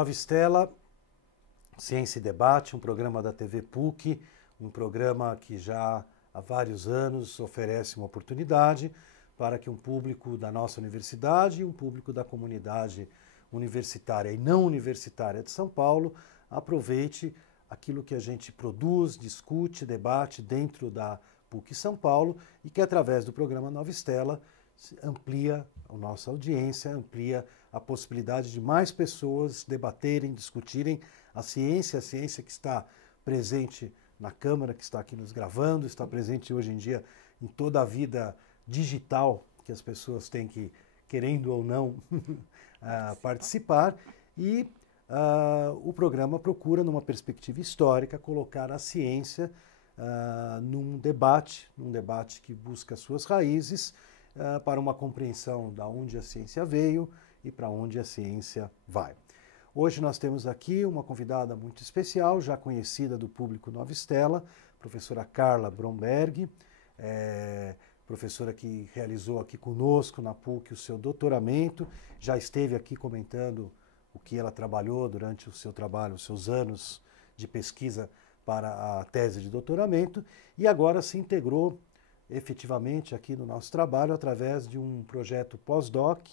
Nova Estela, Ciência e Debate, um programa da TV PUC, um programa que já há vários anos oferece uma oportunidade para que um público da nossa universidade e um público da comunidade universitária e não universitária de São Paulo aproveite aquilo que a gente produz, discute, debate dentro da PUC São Paulo e que através do programa Nova Estela amplia a nossa audiência, amplia a possibilidade de mais pessoas debaterem, discutirem a ciência que está presente na câmara, que está aqui nos gravando, está presente hoje em dia em toda a vida digital que as pessoas têm que, querendo ou não, participar. E o programa procura, numa perspectiva histórica, colocar a ciência num debate que busca suas raízes, para uma compreensão de onde a ciência veio e para onde a ciência vai. Hoje nós temos aqui uma convidada muito especial, já conhecida do público Nova Estela, professora Carla Bromberg, professora que realizou aqui conosco na PUC o seu doutoramento, já esteve aqui comentando o que ela trabalhou durante o seu trabalho, os seus anos de pesquisa para a tese de doutoramento, e agora se integrou efetivamente aqui no nosso trabalho através de um projeto pós-doc,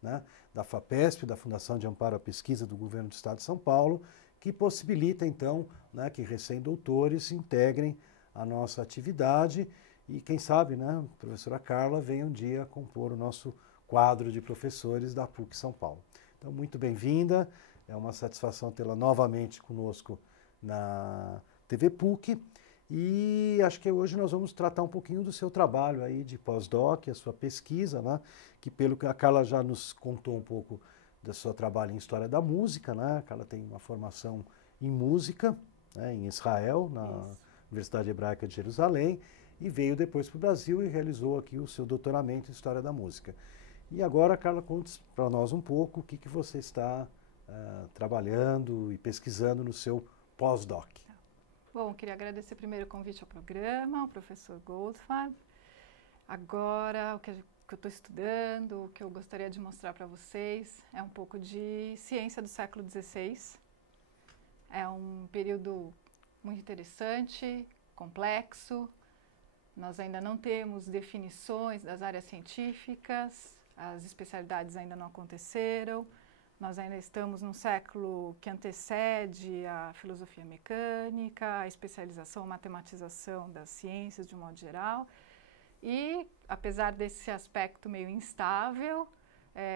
né, da FAPESP, da Fundação de Amparo à Pesquisa do Governo do Estado de São Paulo, que possibilita então, né, que recém-doutores integrem a nossa atividade e quem sabe, né, a professora Carla venha um dia compor o nosso quadro de professores da PUC São Paulo. Então, muito bem-vinda, é uma satisfação tê-la novamente conosco na TV PUC. E acho que hoje nós vamos tratar um pouquinho do seu trabalho aí de pós-doc, a sua pesquisa, né? Que pelo que a Carla já nos contou um pouco do seu trabalho em História da Música, né? A Carla tem uma formação em música, né? Em Israel, na Universidade Hebraica de Jerusalém, e veio depois para o Brasil e realizou aqui o seu doutoramento em História da Música. E agora, Carla, conte para nós um pouco o que você está trabalhando e pesquisando no seu pós-doc. Bom, queria agradecer primeiro o convite ao programa, ao professor Goldfarb. Agora, o que eu estou estudando, o que eu gostaria de mostrar para vocês é um pouco de ciência do século XVI. É um período muito interessante, complexo. Nós ainda não temos definições das áreas científicas, as especialidades ainda não aconteceram. Nós ainda estamos num século que antecede a filosofia mecânica, a especialização, a matematização das ciências de um modo geral. E, apesar desse aspecto meio instável,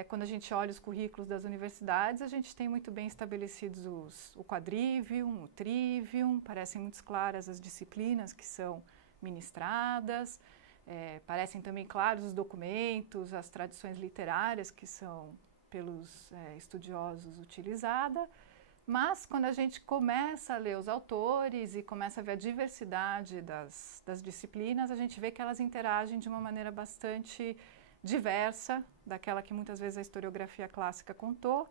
quando a gente olha os currículos das universidades, a gente tem muito bem estabelecidos o quadrivium, o trivium, parecem muito claras as disciplinas que são ministradas, parecem também claros os documentos, as tradições literárias que são pelos estudiosos utilizada, mas quando a gente começa a ler os autores e começa a ver a diversidade das disciplinas, a gente vê que elas interagem de uma maneira bastante diversa daquela que muitas vezes a historiografia clássica contou,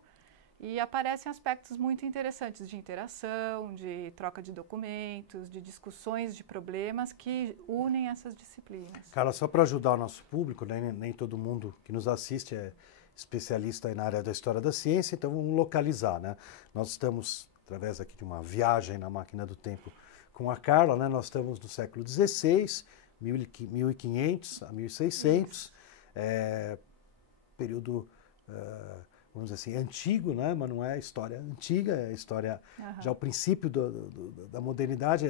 e aparecem aspectos muito interessantes de interação, de troca de documentos, de discussões de problemas que unem essas disciplinas. Carla, só para ajudar o nosso público, né, nem todo mundo que nos assiste é especialista aí na área da história da ciência, então vamos localizar, né? Nós estamos, através aqui de uma viagem na máquina do tempo com a Carla, né? Nós estamos no século XVI, 1500 a 1600, período, vamos dizer assim, antigo, né? Mas não é história antiga, é história já o princípio da modernidade.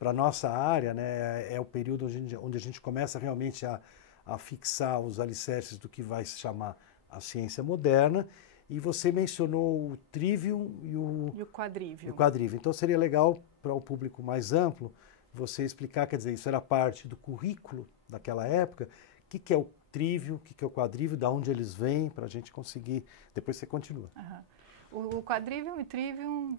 Para a nossa área, né? É o período onde a gente começa realmente a fixar os alicerces do que vai se chamar a ciência moderna, e você mencionou o trivium e o quadrivium. Então seria legal para o público mais amplo você explicar, quer dizer, isso era parte do currículo daquela época, o que é o trivium, o que é o quadrivium, de onde eles vêm, para a gente conseguir, depois você continua. O quadrivium e trivium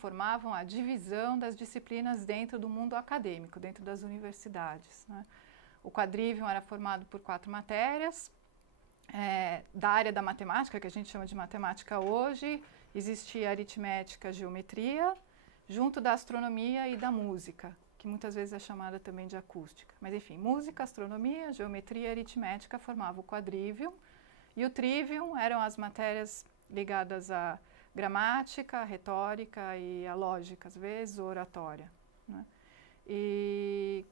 formavam a divisão das disciplinas dentro do mundo acadêmico, dentro das universidades, né? O quadrivium era formado por 4 matérias. Da área da matemática, que a gente chama de matemática hoje, existia aritmética, geometria, junto da astronomia e da música, que muitas vezes é chamada também de acústica. Mas enfim, música, astronomia, geometria e aritmética formavam o quadrivium, e o trivium eram as matérias ligadas gramática, a retórica e a lógica, às vezes, ou oratória, né? E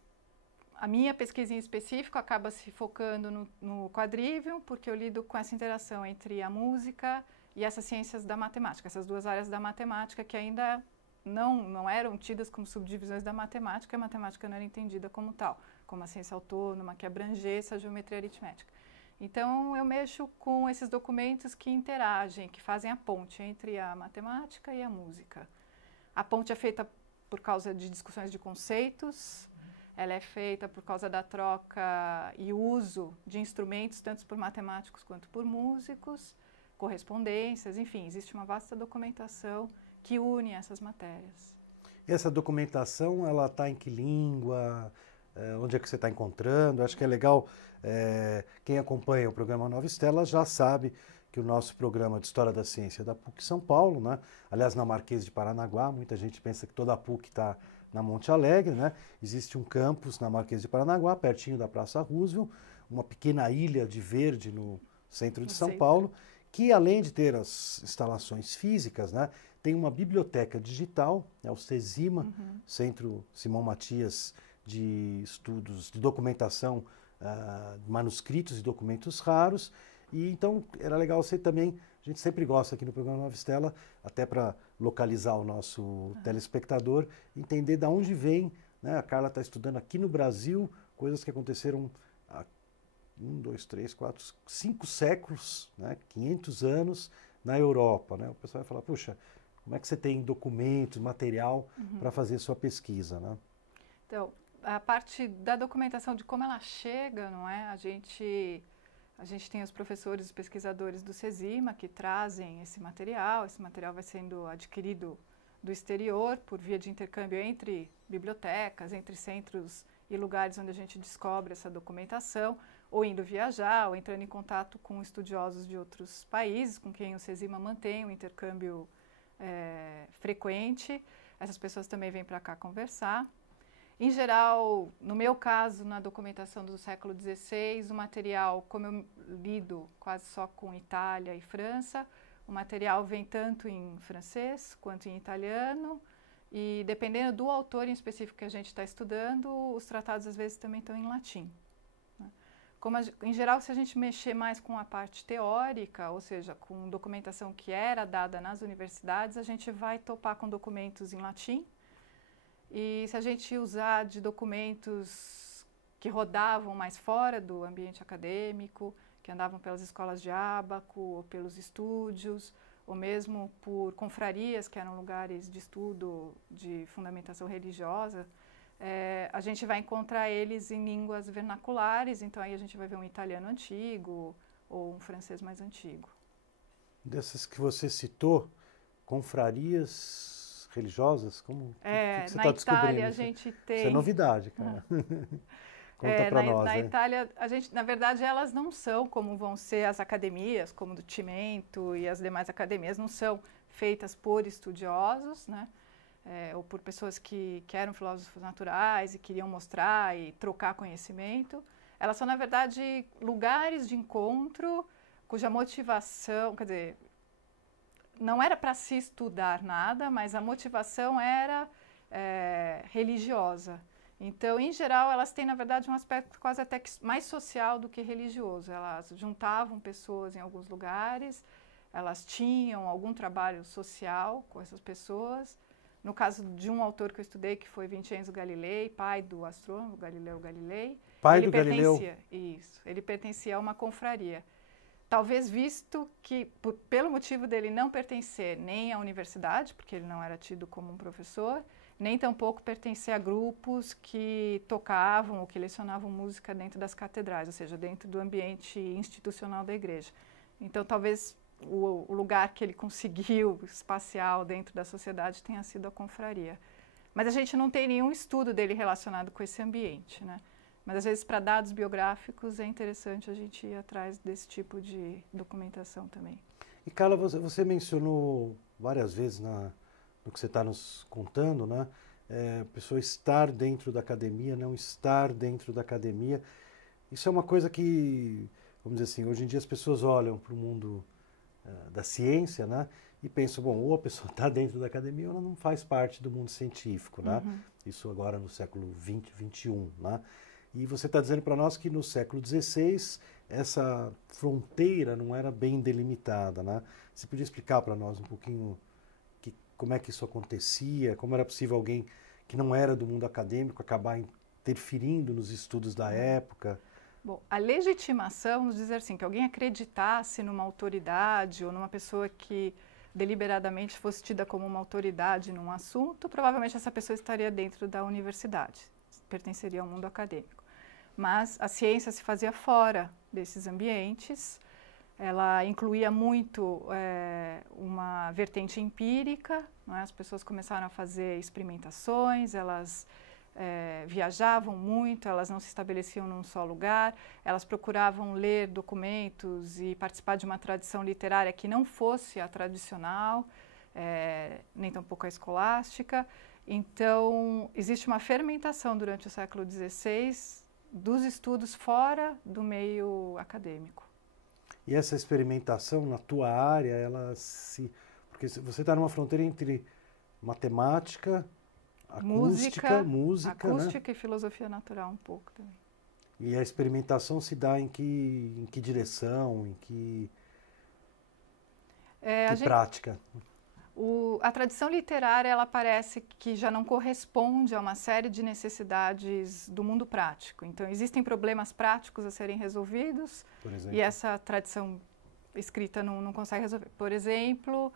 a minha pesquisa em específico acaba se focando no quadrivium, porque eu lido com essa interação entre a música e essas ciências da matemática, essas duas áreas da matemática que ainda não eram tidas como subdivisões da matemática, a matemática não era entendida como tal, como a ciência autônoma, que abrangeça a geometria aritmética. Então, eu mexo com esses documentos que interagem, que fazem a ponte entre a matemática e a música. A ponte é feita por causa de discussões de conceitos, ela é feita por causa da troca e uso de instrumentos, tanto por matemáticos quanto por músicos, correspondências, enfim, existe uma vasta documentação que une essas matérias. E essa documentação, ela está em que língua? Onde é que você está encontrando? Acho que é legal, quem acompanha o programa Nova Estela já sabe que o nosso programa de História da Ciência é da PUC São Paulo, né? Aliás, na Marquês de Paranaguá, muita gente pensa que toda a PUC está na Monte Alegre, né? Existe um campus na Marquês de Paranaguá, pertinho da Praça Roosevelt, uma pequena ilha de verde no centro de São Paulo, que além de ter as instalações físicas, né, tem uma biblioteca digital, é o CESIMA, Centro Simão Matias de Estudos de Documentação, manuscritos e documentos raros. E então era legal você também, a gente sempre gosta aqui no programa Nova Estela, até para localizar o nosso telespectador, entender de onde vem, né? A Carla está estudando aqui no Brasil coisas que aconteceram há 1, 2, 3, 4, 5 séculos, né? 500 anos na Europa, né? O pessoal vai falar, puxa, como é que você tem documentos, material para fazer sua pesquisa, né? Então, a parte da documentação de como ela chega, não é? A gente tem os professores e pesquisadores do CESIMA que trazem esse material vai sendo adquirido do exterior por via de intercâmbio entre bibliotecas, entre centros e lugares onde a gente descobre essa documentação, ou indo viajar, ou entrando em contato com estudiosos de outros países, com quem o CESIMA mantém um intercâmbio frequente. Essas pessoas também vêm para cá conversar. Em geral, no meu caso, na documentação do século XVI, o material, como eu lido quase só com Itália e França, o material vem tanto em francês quanto em italiano, e dependendo do autor em específico que a gente está estudando, os tratados às vezes também estão em latim. Como em geral, se a gente mexer mais com a parte teórica, ou seja, com documentação que era dada nas universidades, a gente vai topar com documentos em latim. E se a gente usar de documentos que rodavam mais fora do ambiente acadêmico, que andavam pelas escolas de ábaco, ou pelos estúdios, ou mesmo por confrarias, que eram lugares de estudo de fundamentação religiosa, a gente vai encontrar eles em línguas vernaculares, então aí a gente vai ver um italiano antigo ou um francês mais antigo. Dessas que você citou, confrarias religiosas? Como que você está descobrindo? Itália a gente tem... Isso é novidade, cara. Conta para nós. Na Itália, na verdade, elas não são como vão ser as academias, como do Cimento e as demais academias, não são feitas por estudiosos, né? Ou por pessoas que eram filósofos naturais e queriam mostrar e trocar conhecimento. Elas são, na verdade, lugares de encontro cuja motivação, quer dizer, não era para se estudar nada, mas a motivação era religiosa. Então, em geral, elas têm, na verdade, um aspecto quase até mais social do que religioso. Elas juntavam pessoas em alguns lugares, elas tinham algum trabalho social com essas pessoas. No caso de um autor que eu estudei, que foi Vincenzo Galilei, pai do astrônomo Galileu Galilei. Pai do Galileu? Isso, ele pertencia a uma confraria. Talvez visto que, pelo motivo dele não pertencer nem à universidade, porque ele não era tido como um professor, nem tampouco pertencer a grupos que tocavam ou que lecionavam música dentro das catedrais, ou seja, dentro do ambiente institucional da igreja. Então, talvez o lugar que ele conseguiu, espacial, dentro da sociedade, tenha sido a confraria. Mas a gente não tem nenhum estudo dele relacionado com esse ambiente, né? Mas, às vezes, para dados biográficos, é interessante a gente ir atrás desse tipo de documentação também. E, Carla, você mencionou várias vezes no que você está nos contando, né? A pessoa estar dentro da academia, não estar dentro da academia. Isso é uma coisa que, vamos dizer assim, hoje em dia as pessoas olham para o mundo da ciência, né? e penso, bom, ou a pessoa está dentro da academia ou ela não faz parte do mundo científico, né? Isso agora no século XX, XXI, né? E você está dizendo para nós que no século XVI essa fronteira não era bem delimitada, né? Você podia explicar para nós um pouquinho como é que isso acontecia, como era possível alguém que não era do mundo acadêmico acabar interferindo nos estudos da época? Bom, a legitimação, vamos dizer assim, que alguém acreditasse numa autoridade ou numa pessoa que deliberadamente fosse tida como uma autoridade num assunto, provavelmente essa pessoa estaria dentro da universidade, pertenceria ao mundo acadêmico. Mas a ciência se fazia fora desses ambientes, ela incluía muito uma vertente empírica, não é? As pessoas começaram a fazer experimentações, elas viajavam muito, elas não se estabeleciam num só lugar, elas procuravam ler documentos e participar de uma tradição literária que não fosse a tradicional, nem tampouco a escolástica. Então, existe uma fermentação durante o século XVI dos estudos fora do meio acadêmico. E essa experimentação na tua área, porque você está numa fronteira entre matemática, música, acústica, né? E filosofia natural um pouco também. E a experimentação se dá em que direção, em que prática? A tradição literária, ela parece que já não corresponde a uma série de necessidades do mundo prático. Então, existem problemas práticos a serem resolvidos e essa tradição escrita não consegue resolver. Por exemplo,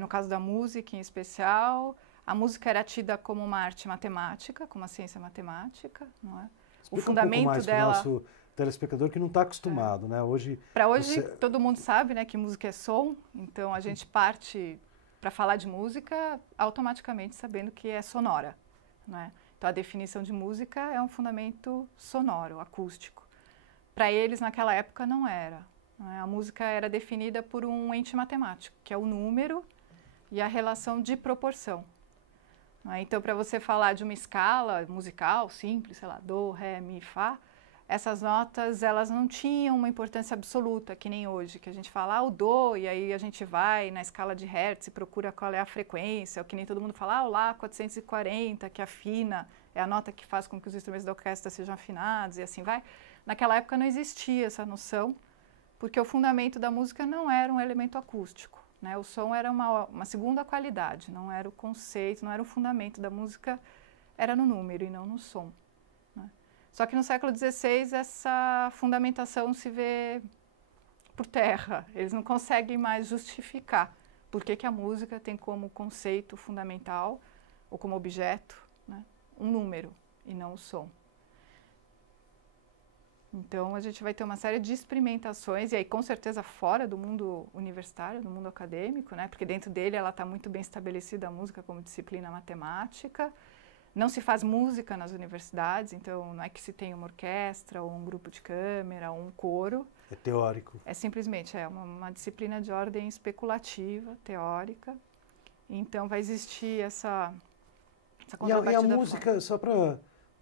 no caso da música em especial, a música era tida como uma arte matemática, como uma ciência matemática, não é? Explica o fundamento mais dela... para o nosso telespectador que não está acostumado, né? Para hoje, todo mundo sabe, né, que música é som, então a gente parte para falar de música automaticamente sabendo que é sonora, né? Então a definição de música é um fundamento sonoro, acústico. Para eles naquela época não era, né? A música era definida por um ente matemático, que é o número e a relação de proporção. Então, para você falar de uma escala musical simples, sei lá, do, ré, mi, fá, essas notas, elas não tinham uma importância absoluta, que nem hoje, que a gente fala, o do, e aí a gente vai na escala de hertz e procura qual é a frequência, ou que nem todo mundo fala, o lá 440, que afina, é a nota que faz com que os instrumentos da orquestra sejam afinados, e assim vai. Naquela época não existia essa noção, porque o fundamento da música não era um elemento acústico. Né? O som era uma segunda qualidade, não era o conceito, não era o fundamento da música, era no número e não no som. Né? Só que no século XVI essa fundamentação se vê por terra, eles não conseguem mais justificar por que a música tem como conceito fundamental ou como objeto, né, um número e não o som. Então, a gente vai ter uma série de experimentações, e aí com certeza fora do mundo universitário, do mundo acadêmico, né? Porque dentro dele ela está muito bem estabelecida a música como disciplina matemática. Não se faz música nas universidades, então não é que se tem uma orquestra, ou um grupo de câmara, ou um coro. É teórico. É simplesmente uma disciplina de ordem especulativa, teórica. Então vai existir essa contrapartida. E a música, só para...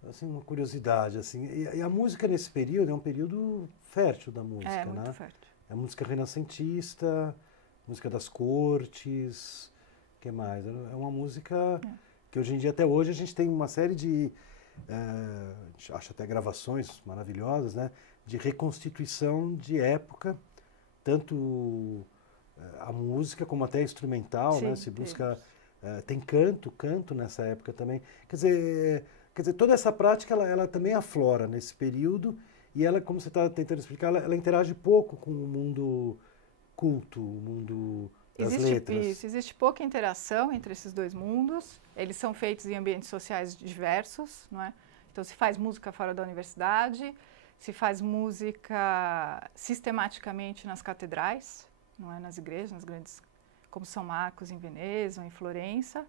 assim, uma curiosidade, assim, e a música nesse período é um período fértil da música, né? É, muito fértil. É música renascentista, música das cortes, o que mais? É uma música que hoje em dia, até hoje, a gente tem uma série de, acho até gravações maravilhosas, né? De reconstituição de época, tanto a música como até a instrumental, sim, né? Se busca, tem canto nessa época também. Quer dizer, toda essa prática, ela também aflora nesse período e ela, como você está tentando explicar, ela interage pouco com o mundo culto, o mundo das letras. Isso, existe pouca interação entre esses dois mundos, eles são feitos em ambientes sociais diversos, não é? Então, se faz música fora da universidade, se faz música sistematicamente nas catedrais, não é? Nas igrejas, nas grandes, como São Marcos em Veneza ou em Florença.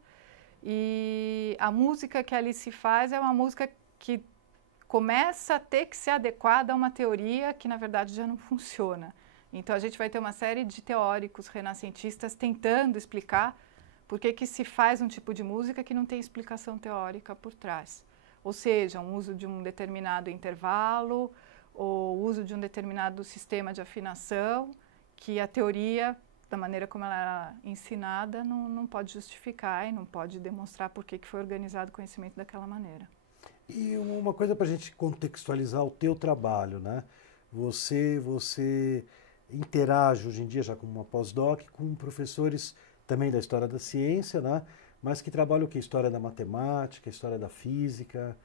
E a música que ali se faz é uma música que começa a ter que ser adequada a uma teoria que, na verdade, já não funciona. Então, a gente vai ter uma série de teóricos renascentistas tentando explicar por que se faz um tipo de música que não tem explicação teórica por trás. Ou seja, o uso de um determinado intervalo ou o uso de um determinado sistema de afinação que a teoria da maneira como ela era ensinada, não pode justificar e não pode demonstrar por que foi organizado o conhecimento daquela maneira. E uma coisa para a gente contextualizar o teu trabalho, né? Você interage hoje em dia, já como uma pós-doc, com professores também da história da ciência, né? Mas que trabalham o quê? História da matemática, história da física?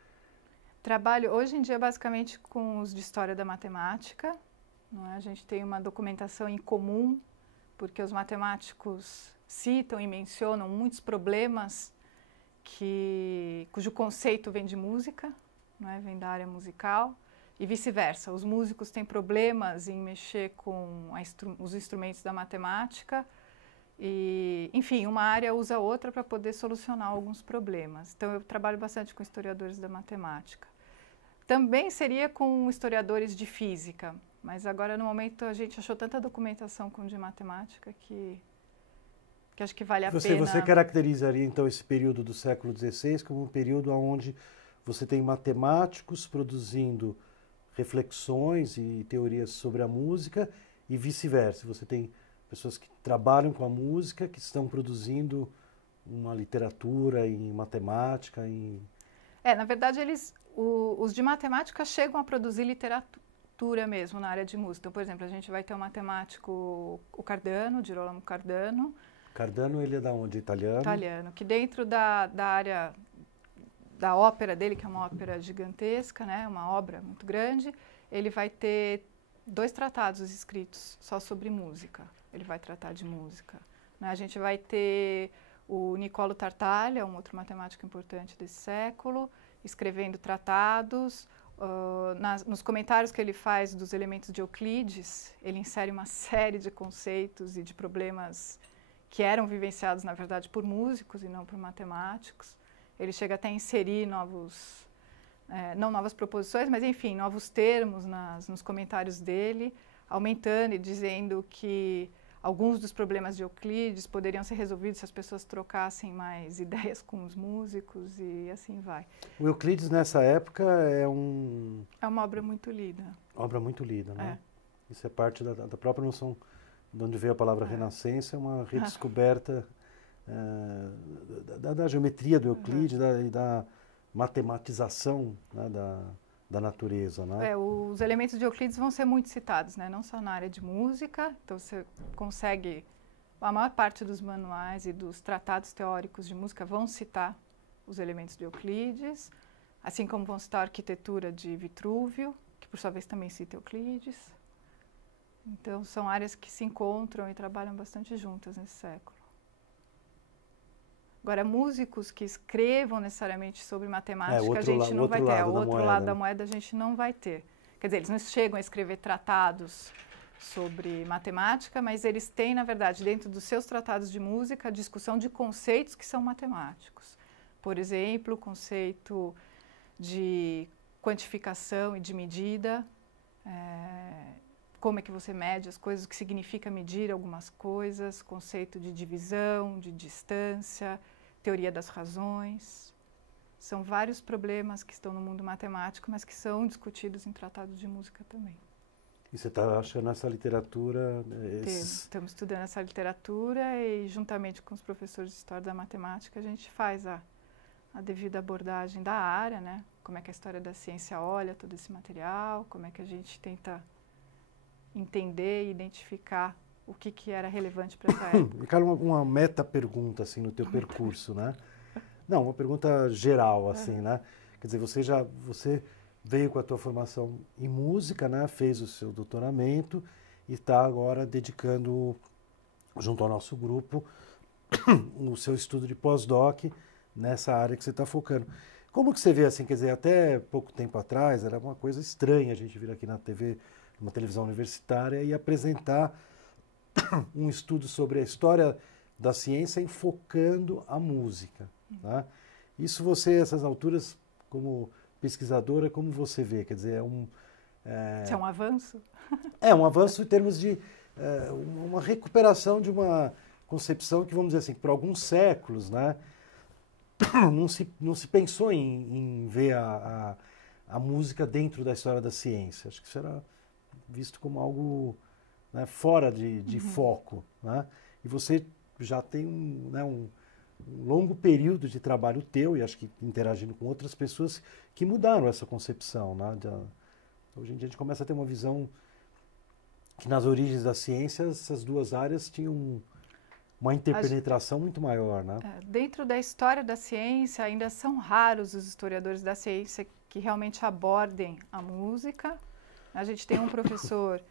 Trabalho hoje em dia basicamente com os de história da matemática, não é? A gente tem uma documentação em comum, porque os matemáticos citam e mencionam muitos problemas cujo conceito vem de música, não é? Vem da área musical, e vice-versa. Os músicos têm problemas em mexer com os instrumentos da matemática, e, enfim, uma área usa outra para poder solucionar alguns problemas. Então, eu trabalho bastante com historiadores da matemática. Também seria com historiadores de física, mas agora, no momento, a gente achou tanta documentação com de matemática que acho que vale a pena. Você caracterizaria, então, esse período do século XVI como um período onde você tem matemáticos produzindo reflexões e teorias sobre a música e vice-versa. Você tem pessoas que trabalham com a música, que estão produzindo uma literatura em matemática. Na verdade, os de matemática chegam a produzir literatura mesmo na área de música. Então, por exemplo, a gente vai ter um matemático, o Cardano, Girolamo Cardano. Cardano, ele é da onde? Italiano? Italiano, que dentro da área da ópera dele, que é uma ópera gigantesca, né, uma obra muito grande, ele vai ter 2 tratados escritos só sobre música. Ele vai tratar de música, né? A gente vai ter o Niccolò Tartaglia, um outro matemático importante desse século, escrevendo tratados. Nos comentários que ele faz dos elementos de Euclides, ele insere uma série de conceitos e de problemas que eram vivenciados, na verdade, por músicos e não por matemáticos. Ele chega até a inserir não novas proposições, mas, enfim, novos termos nos comentários dele, aumentando e dizendo que alguns dos problemas de Euclides poderiam ser resolvidos se as pessoas trocassem mais ideias com os músicos e assim vai. O Euclides, nessa época, é uma obra muito lida. Obra muito lida, né? Isso é parte da própria noção de onde veio a palavra renascença, uma redescoberta da geometria do Euclides e da matematização, né, da natureza, né? Os elementos de Euclides vão ser muito citados, né? Não só na área de música, então você consegue, a maior parte dos manuais e dos tratados teóricos de música vão citar os elementos de Euclides, assim como vão citar a arquitetura de Vitrúvio, que por sua vez também cita Euclides. Então são áreas que se encontram e trabalham bastante juntas nesse século. Agora, músicos que escrevam necessariamente sobre matemática, a gente não vai ter. O outro lado da moeda a gente não vai ter. Quer dizer, eles não chegam a escrever tratados sobre matemática, mas eles têm, na verdade, dentro dos seus tratados de música, a discussão de conceitos que são matemáticos. Por exemplo, o conceito de quantificação e de medida, como é que você mede as coisas, o que significa medir algumas coisas, conceito de divisão, de distância, teoria das razões. São vários problemas que estão no mundo matemático, mas que são discutidos em tratados de música também. E você está achando essa literatura? Estamos estudando essa literatura e, juntamente com os professores de História da Matemática, a gente faz a devida abordagem da área, né? Como é que a história da ciência olha todo esse material, como é que a gente tenta entender e identificar o que era relevante para essa época. E, Carla, uma meta-pergunta, assim, no teu percurso, né? Não, uma pergunta geral, assim, né? Quer dizer, você veio com a tua formação em música, né? Fez o seu doutoramento e está agora dedicando, junto ao nosso grupo, o seu estudo de pós-doc nessa área que você está focando. Como que você vê, assim, quer dizer, até pouco tempo atrás era uma coisa estranha a gente vir aqui na TV, numa televisão universitária, e apresentar um estudo sobre a história da ciência enfocando a música. Tá? Isso você, essas alturas, como pesquisadora, como você vê? Quer dizer, Isso é um avanço? É um avanço em termos de uma recuperação de uma concepção que, vamos dizer assim, por alguns séculos, né, não se pensou em ver a música dentro da história da ciência. Acho que isso era visto como algo né, fora de foco, né? E você já tem um longo período de trabalho teu, e acho que interagindo com outras pessoas que mudaram essa concepção, né? Hoje em dia a gente começa a ter uma visão que nas origens da ciência essas duas áreas tinham uma interpenetração muito maior, né? Dentro da história da ciência, ainda são raros os historiadores da ciência que realmente abordem a música. A gente tem um professor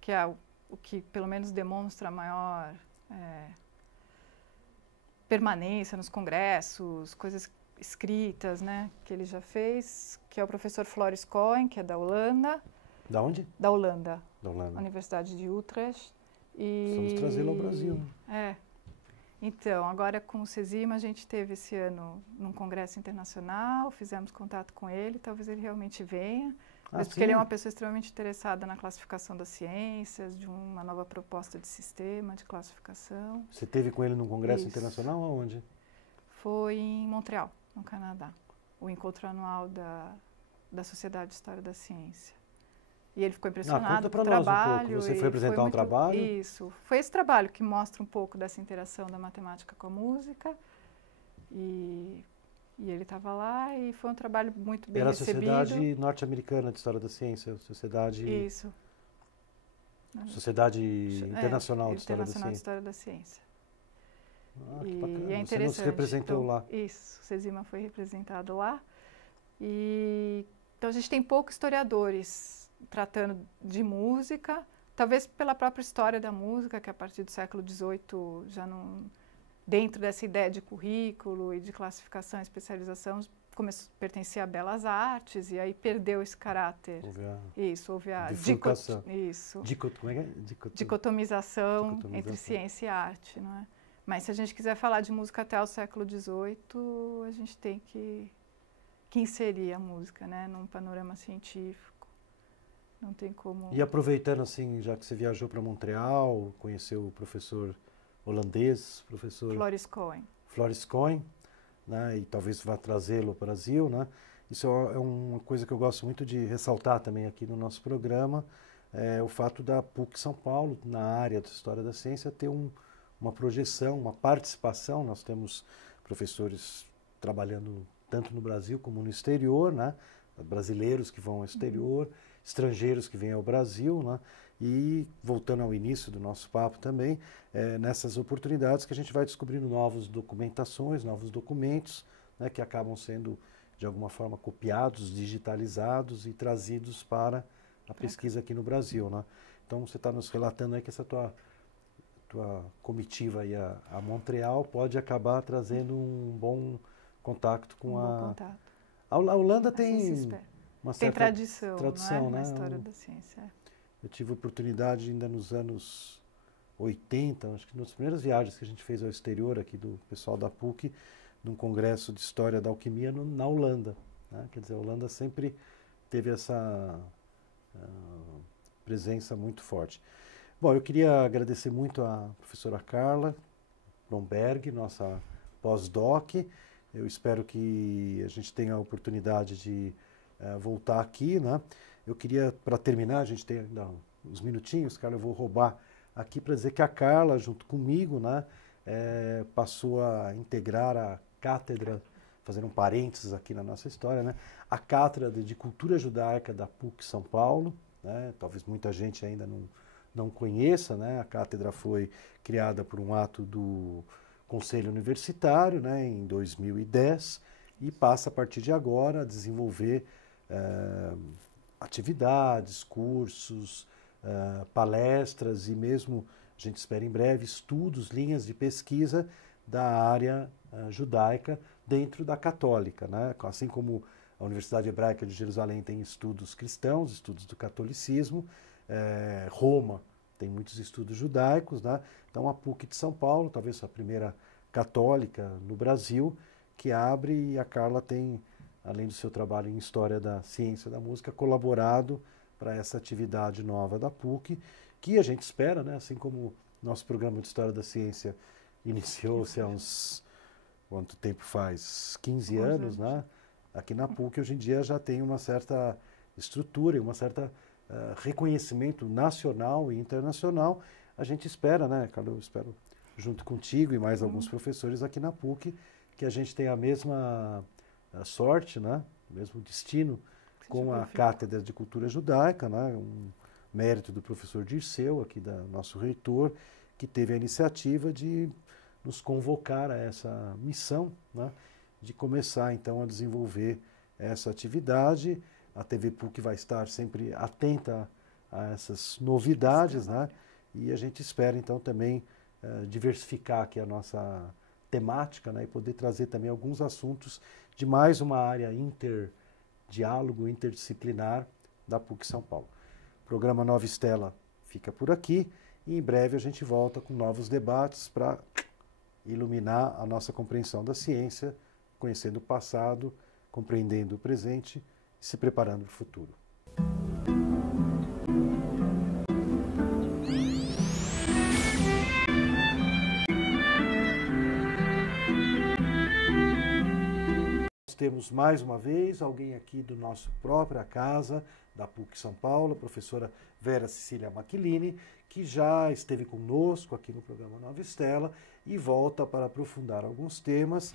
que é o que pelo menos demonstra maior permanência nos congressos, coisas escritas, né, que ele já fez, que é o professor Floris Cohen, que é da Holanda. Da onde? Da Holanda. Da Holanda. Universidade de Utrecht. Precisamos trazê-lo ao Brasil. Então, agora com o CESIMA, a gente teve esse ano num congresso internacional, fizemos contato com ele, talvez ele realmente venha, mas porque ele é uma pessoa extremamente interessada na classificação das ciências, de uma nova proposta de sistema de classificação. Você teve com ele num congresso internacional aonde? Foi em Montreal, no Canadá, o encontro anual da Sociedade de História da Ciência. E ele ficou impressionado com o trabalho. Você foi apresentar um trabalho? Isso. Foi esse trabalho que mostra um pouco dessa interação da matemática com a música. E ele estava lá e foi um trabalho muito bem recebido. Era a Sociedade Norte-Americana de História da Ciência, Sociedade... Isso. Sociedade Internacional de História da Ciência. Internacional de História da Ciência. Que bacana. E é interessante. Você nos representou então, lá. Isso, o CESIMA foi representado lá. Então a gente tem poucos historiadores tratando de música, talvez pela própria história da música, que a partir do século XVIII já não, dentro dessa ideia de currículo e de classificação e especialização, pertencia a belas artes e aí perdeu esse caráter. Houve a dicotomização entre ciência e arte, não é? Mas se a gente quiser falar de música até o século XVIII, a gente tem que inserir a música, né, num panorama científico. Não tem como... E aproveitando assim, já que você viajou para Montreal, conheceu o professor holandês, professor Floris Cohen, né, e talvez vá trazê-lo ao Brasil, né? Isso é uma coisa que eu gosto muito de ressaltar também aqui no nosso programa, o fato da PUC São Paulo, na área da História da Ciência, ter uma projeção, uma participação. Nós temos professores trabalhando tanto no Brasil como no exterior, né? Brasileiros que vão ao exterior, estrangeiros que vêm ao Brasil, né? E, voltando ao início do nosso papo também, nessas oportunidades que a gente vai descobrindo novas documentações, novos documentos, né, que acabam sendo, de alguma forma, copiados, digitalizados e trazidos para a pesquisa aqui no Brasil, né? Então, você está nos relatando aí que essa tua comitiva aí a Montreal pode acabar trazendo um bom contato com a Holanda. Tem uma certa tradição, né? Na história da ciência. Eu tive oportunidade ainda nos anos 80, acho que nas primeiras viagens que a gente fez ao exterior aqui do pessoal da PUC, num congresso de História da Alquimia na Holanda, né? Quer dizer, a Holanda sempre teve essa presença muito forte. Bom, eu queria agradecer muito a professora Carla Bromberg, nossa pós-doc. Eu espero que a gente tenha a oportunidade de voltar aqui, né? Eu queria, para terminar, a gente tem ainda uns minutinhos, Carla, eu vou roubar aqui para dizer que a Carla, junto comigo, né, passou a integrar a cátedra, fazendo um parênteses aqui na nossa história, né, a cátedra de Cultura Judaica da PUC São Paulo, né? Talvez muita gente ainda não conheça, né? A cátedra foi criada por um ato do Conselho Universitário, né, em 2010, e passa a partir de agora a desenvolver atividades, cursos, palestras e mesmo, a gente espera em breve, estudos, linhas de pesquisa da área judaica dentro da católica, né? Assim como a Universidade Hebraica de Jerusalém tem estudos cristãos, estudos do catolicismo, Roma tem muitos estudos judaicos, né? Então a PUC de São Paulo, talvez a primeira católica no Brasil, que abre, e a Carla tem, além do seu trabalho em História da Ciência e da Música, colaborado para essa atividade nova da PUC, que a gente espera, né? Assim como nosso programa de História da Ciência iniciou-se há uns, quanto tempo faz? 15 anos, né? Aqui na PUC hoje em dia já tem uma certa estrutura e uma certa reconhecimento nacional e internacional. A gente espera, né, Carlos? Eu espero, junto contigo e mais alguns professores aqui na PUC, que a gente tenha a mesma sorte, né, o mesmo destino com a Cátedra de Cultura Judaica, né, um mérito do professor Dirceu, aqui nosso reitor, que teve a iniciativa de nos convocar a essa missão, né, de começar então a desenvolver essa atividade. A TV PUC vai estar sempre atenta a essas novidades, né, e a gente espera então também diversificar aqui a nossa temática, né, e poder trazer também alguns assuntos de mais uma área diálogo interdisciplinar da PUC São Paulo. O programa Nova Estela fica por aqui e em breve a gente volta com novos debates para iluminar a nossa compreensão da ciência, conhecendo o passado, compreendendo o presente e se preparando para o futuro. Temos mais uma vez alguém aqui do nosso própria casa, da PUC São Paulo, a professora Vera Cecília Macchilini, que já esteve conosco aqui no programa Nova Estela e volta para aprofundar alguns temas.